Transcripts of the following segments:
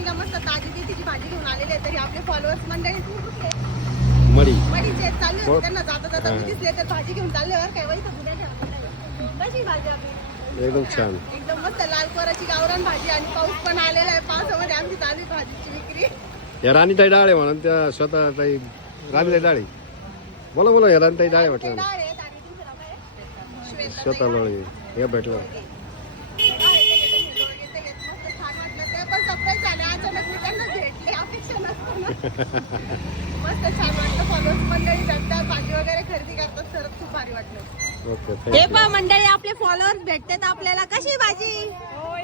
वहिनीला मस्त ताजी मेथीची भाजी घेऊन आलेली आहे. तरी आपले फॉलोअर्स मंडळी मडीचे चालले होते, त्यांना जाता जाता मी दिसले तर भाजी घेऊन चालल्यावर काय वैसा पुढे ठेवा. कशी भाजी आपली एकदम छान, एकदम मस्त लाल कोराची गावरान भाजी. आणि पाऊस पण आलेला आहे, पावसामध्ये आमची चालू आहे भाजीची विक्री. या राणीताई डाळे म्हणून त्या स्वतः ताई राणीताई डाळे. बोला बोला, या राणीताई डाळे म्हटलं ना. स्वतः लोळे हे भेटलं. मस्त छान वाटलं. फॉलोअर्स मंडळी जातात, भाजी वगैरे खरेदी करतात, सर खूप भारी वाटलं. ओके, हे पहा मंडळी, आपले फॉलोअर्स भेटतात आपल्याला. कशी भाजी,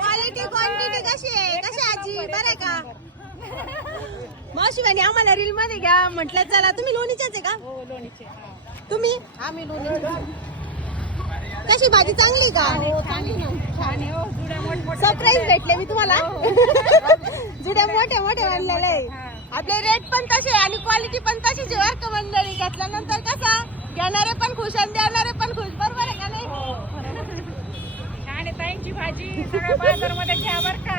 क्वालिटी क्वांटिटी कशी आहे, कशी आजी, बरं आहे का? मावशी म्हणे आम्हाला रील मध्ये घ्या. म्हटलं चला. तुम्ही लोणीच्याच आहे का? तुम्ही? आम्ही लोणी. कशी भाजी चांगली का? सरप्राईज भेटले मी तुम्हाला. जुड्या मोठे मोठे आणलेले आहे. आपले रेट पण तसे आणि क्वालिटी पण तशीच आहे बरं का मंडळी. घेतल्यानंतर कसा घेणारे पण खुश आणि देणारे पण खुश. बरोबर आहे का नाही? आणि ताईंची भाजी सगळ्या बाजारमध्ये घ्या बरं का.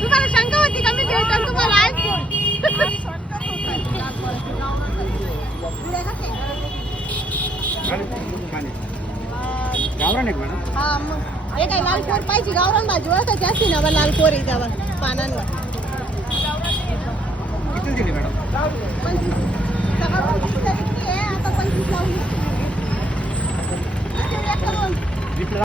तुम्हाला शंका होती का मी भेटल तुम्हाला आज फोन? गावरान एक मॅडम. हा मग हे काय लाल कोर पाहिजे. गावरान भाजी ओळखायची असते ना बा, लाल कोर आहे त्यावर पानांवर. किती दिली मॅडम? 25. सकाळपासून विक्री आहे, आता 25 लावली.